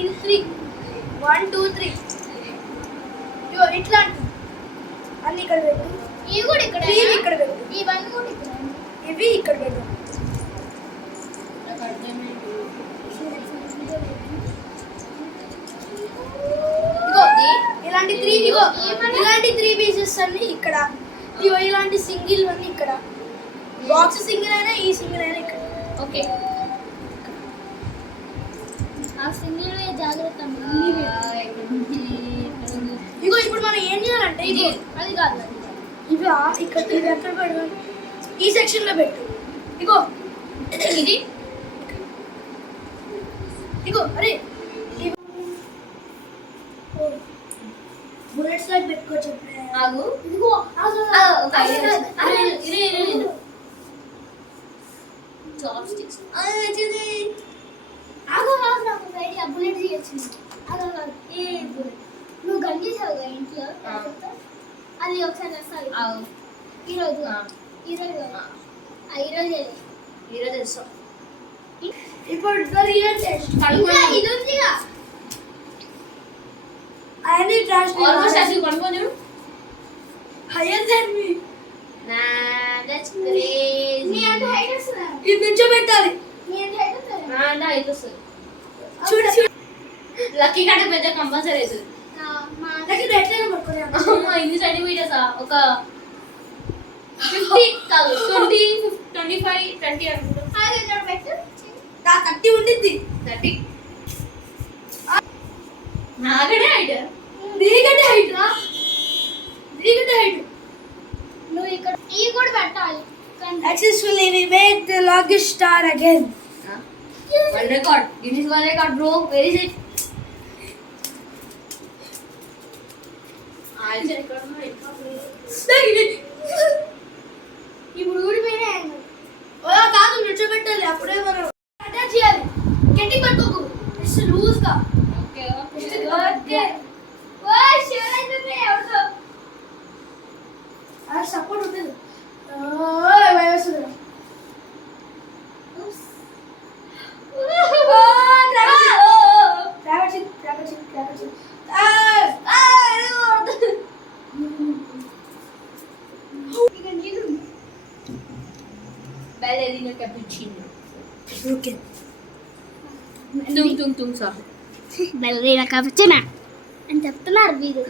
ఇది 3 1 2 3 ఇగో ఇట్లా అన్ని ఇక్కడ పెట్టు. ఇవి కూడా ఇక్కడ ఇక్కడ పెట్టు. ఇవన్నీ కూడా ఇక్కడ ఇవి ఇక్కడ పెట్టు. ఇగో ఇలాంటి 3 ఇగో ఇలాంటి 3 పీసెస్ అన్ని ఇక్కడ. ఇగో ఇలాంటి సింగిల్ అన్ని ఇక్కడ. బాక్స్ సింగిల్ అయినా ఈ సింగిల్ అయినా ఇక్కడ. ఓకే ఆ సింగిల్ జాగ్రత్త ఇగో ఇప్పుడు మనం ఏం చేయాలంటే ఇది అది కాదు ఇవి ఇక్కడ ఇది ఎక్కడ పెడదాం? ఈ సెక్షన్ లో పెట్టు. ఇగో ఇది ఇగో అరే బుల్లెట్స్ లైక్ పెట్టుకోవచ్చు. ఆగు ఇదిగో చాప్ స్టిక్స్ ఐడియా బుల్లెట్ చేయొచ్చు. ఏ బుల్లెట్ నువ్వు గన్ చేసావుగా ఇంట్లో అది ఒకసారి వస్తాయి ఈరోజు ఈరోజు తెలుసు ఇప్పుడు రియల్ టెస్ట్ ఇది ఉందిగా అన్ని trash almost as you one చూడు higher than me. that's crazy నీ అంత హైట్ వస్తుందా? ఇది నిల్చోబెట్టాలి. నీ అంత హైట్ వస్తుందా? నా హైట్ వస్తుంది. చూడు లక్కీ కంటే పెద్ద కంపల్సరీ అవుతుంది. నాకు ఇది ఎట్లా పట్టుకోలే అమ్మా ఇన్ని సెంటీమీటర్స్ ఒక 50 కాదు 20 25 20 అనుకుంటా. అది ఇక్కడ పెట్టు. నా 30 ఉండింది. 30 నాగడే హైట్ నీకంటే హైట్ రా. నీకంటే హైట్. నువ్వు ఇక్కడ ఈ కూడా పెట్టాలి. Successfully we made the longest star again. World record. Guinness World Record, bro. Where is it? ఇప్పుడు ఊడిపోయినా కాదు నిల్చోబెట్టాలి. అప్పుడే మనం అటాచ్ చేయాలి. గట్టి పట్టుకోకు. ఇట్స్ లూజ్ గా. ఓకే ఓకే సపోర్ట్ ఉంటుంది. Ballerina cappuccino. Okay. Tung sah. Ballerina cappuccino అని చెప్తున్నారు వీరు.